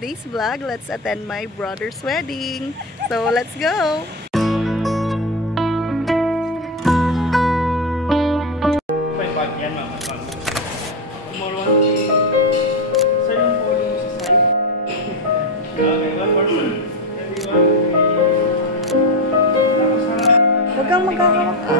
today's vlog. Let's attend my brother's wedding. So let's go! Huwag kang magkakawak ka.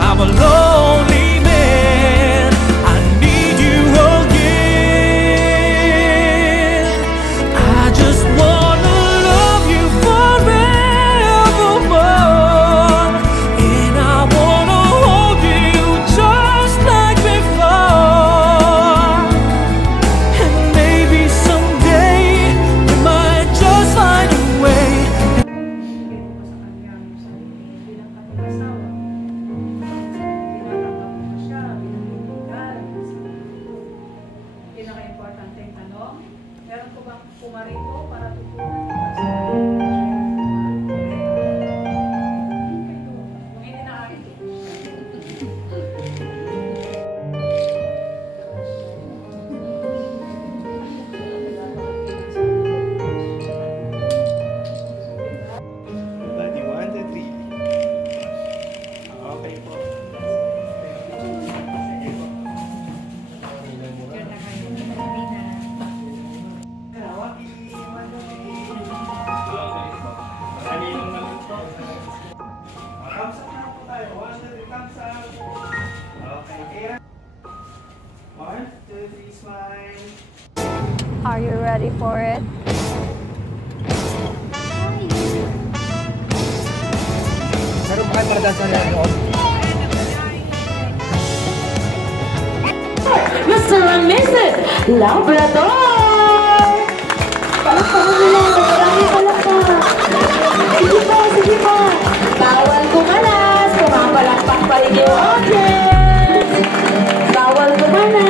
I'm a lonely man. I need you again. I just wanna love you forevermore, and I wanna hold you just like before. And maybe someday we might just find a way. Pinaka-importanteng tanong, meron ko bang pumarito para tutunan kung hindi na akin ito. Body 1, 2, 3. Okay po. Are you ready for it? Meron ba kayo para dyan sa loob? Mr. and Mrs. Labrador! Palakpakan nila! Maraming palakpak! Sige pa! Bawal kumalas! Pumapalakpak pa rin yung audience! Bawal kumalas!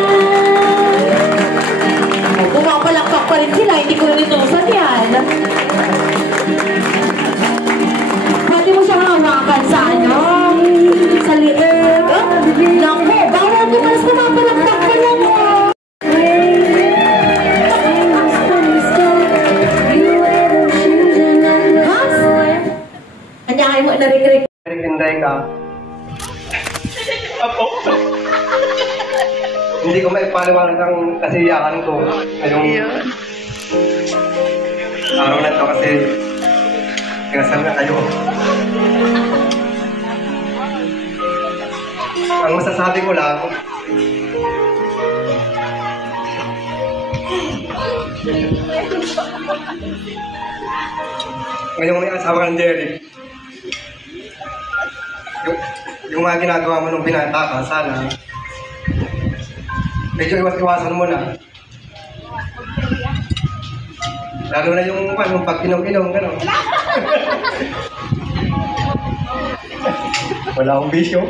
Pumapalakpak pa rin sila, hindi ko rin inusan yan! Pwede mo siyang hawakan sa ano? Sa liit? Naku! Bawal kumalas! Pumapalakpak pa lang! Anyahay mo, narik-rik. Narik-inday ka. Apo. Hindi ko maipaliwanag ang kasiyahan ko ngayong araw na ito kasi kinasal na kayo. Ang masasabi ko lang, ngayong may asawa ng Derek, yung mga ginagawa mo nung binata ka, sana medyo iwas-iwasan mo na. Lalo na yung pag inom-inom, gano'n. Wala akong bisyo.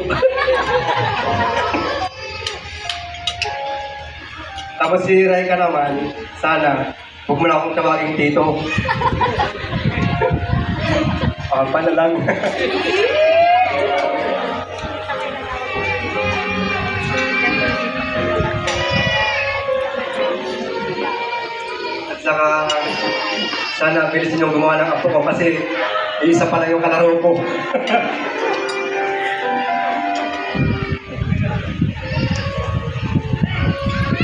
Tapos si Raika naman, sana, huwag mo na akong tawaging tito. Papa na lang. At saka, sana bilisin yung gumawa ng apo ko kasi isa pala yung kalaro ko.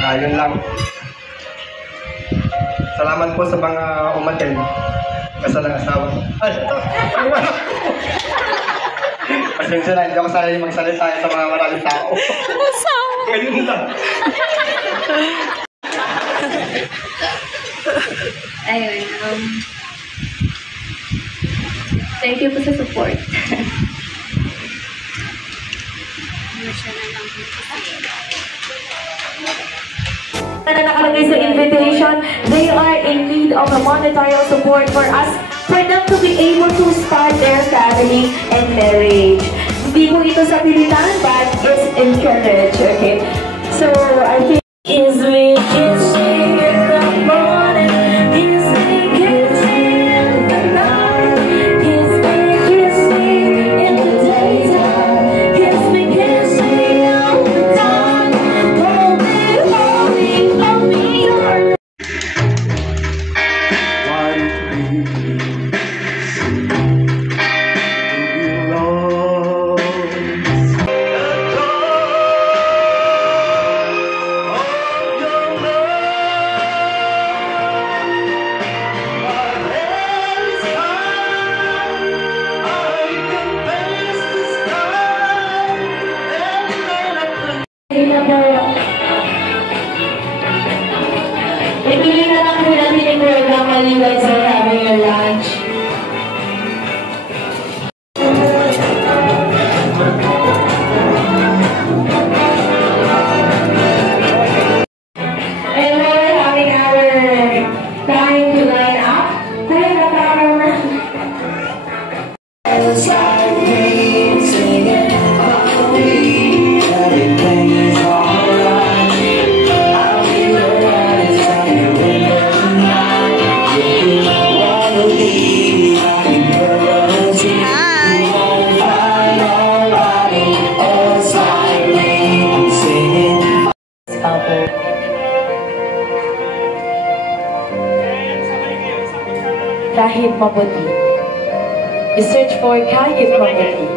Yun lang. Salamat po sa mga umaten. Kasal ng asawa. Ay, ito. Pasensya na, hindi ako sanay magsalita sa mga maraming tao. Ganyan lang. Ayun, thank you po sa support. Na nakalagay sa invitation, they are in need of a monetary support for them to be able to start their family and marriage. Hindi po ito sa pilitan, but it's encouraged, okay? So, I think is me kissing in the morning, is me kissing in the night, is me kissing in the daytime, is me kissing all the time, hold me, hold me, Ipili na lang po natin yung program while you guys are having your lunch. And we're having our time to line up. Tayo na tayo. Kahit mabuti. You search for kahit mabuti.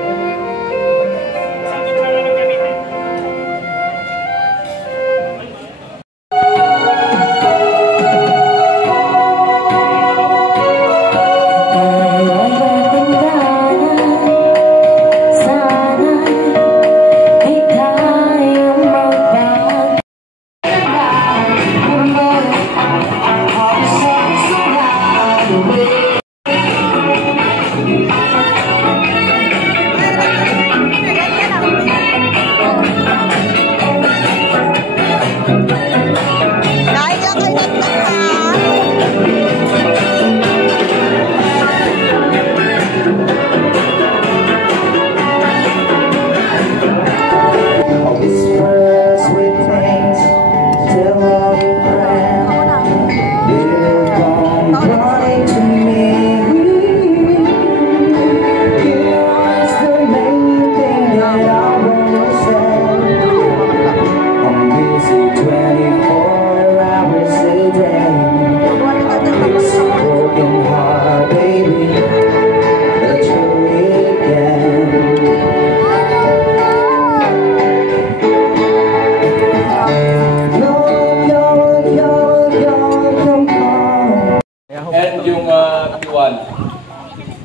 And yung tiwala.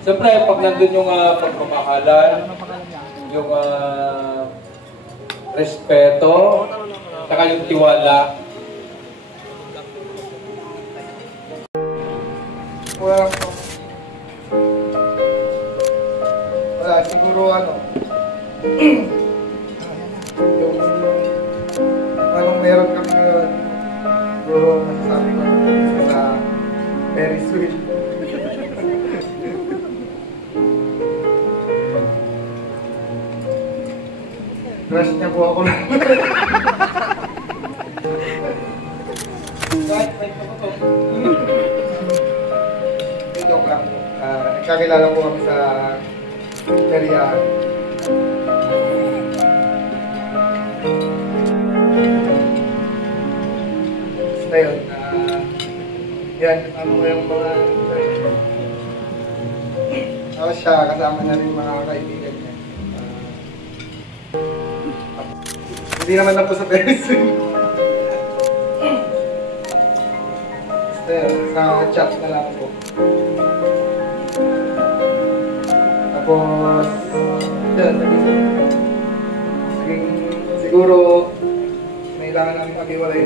Siyempre, pag nandun yung pagmamahalan, yung respeto, saka yung tiwala. Wala, siguro yung anong meron kami ngayon, siguro masasabi ko sa very sweet. Crush niya po ako lang. Joke lang po. Nagkakilala po kami sa Periyahan. Basta yun, yan, kasama ko yung mga tapos siya, kasama na rin mga kaibigan niya. Hindi naman na po sa very soon. Ayun, sa chat na lang po. Tapos, yun, naging siguro kailangan namin mag-iwalay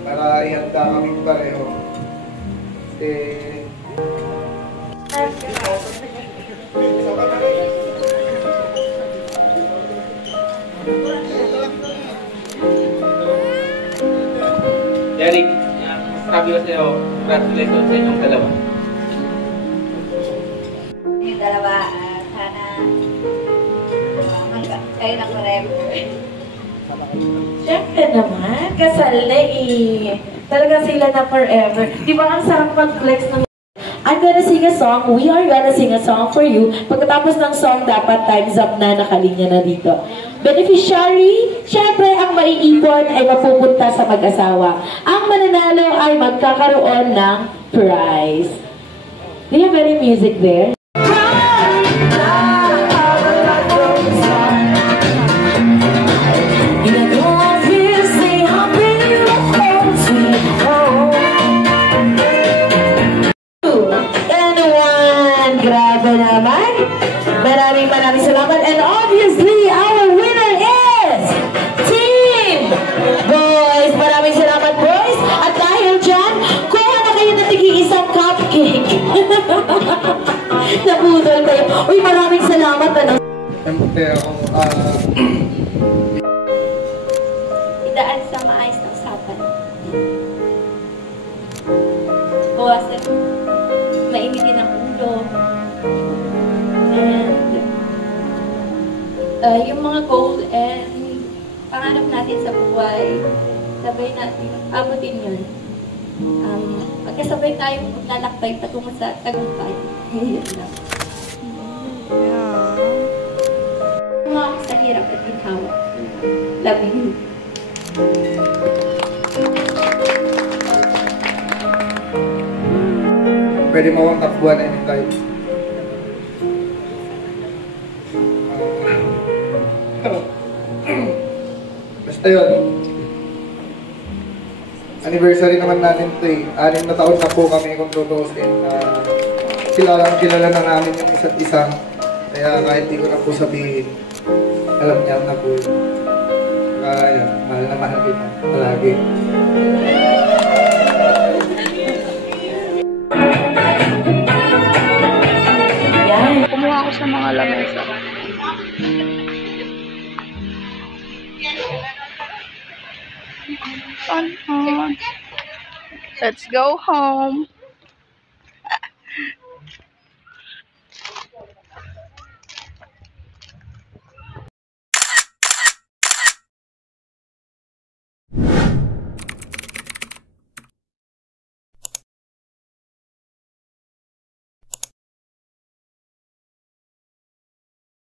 para ihanda kami pareho. Kasi Derek, sabi ko sa'yo, congratulations sa inyong dalawa. Yung dalawa, sana kayo na forever. Siyempre naman, kasal na eh. Talaga sila na forever. Di ba ang sarap mag-flex ng I'm gonna sing a song, we are gonna sing a song for you. Pagkatapos ng song, dapat time's up na, nakalinya na dito. Beneficiary, syempre ang maiipon ay mapupunta sa mag-asawa. Ang mananalo ay magkakaroon ng prize. Do you have any music there? Grabe naman. Maraming salamat. And obviously, our winner is Team Boys. Maraming salamat, boys. At dahil dyan, kuha na kayo na tig-iisang cupcake. Napudol kayo. Uy, maraming salamat. Ano? siyempre ako, Idaan sa maayos ng usapan. Bawasan, mainitin ang ulo. And yung mga goal and pangarap natin sa buhay, sabay natin abutin yun. Magkasabay tayong maglalakbay patungo sa tagumpay. Yun lang. Mga sa hirap at ginhawa. Love you. pwede mo akong takbuhan anytime. Basta yun. Anniversary naman natin ito eh. 6 na taon na po kami kung tutuusin. Kilala na namin yung isa't isa. Kaya kahit di ko na po sabihin, alam niya na po. Kaya mahal na mahal kita palagi. Kumuha ako sa mga lamesa. Let's go home.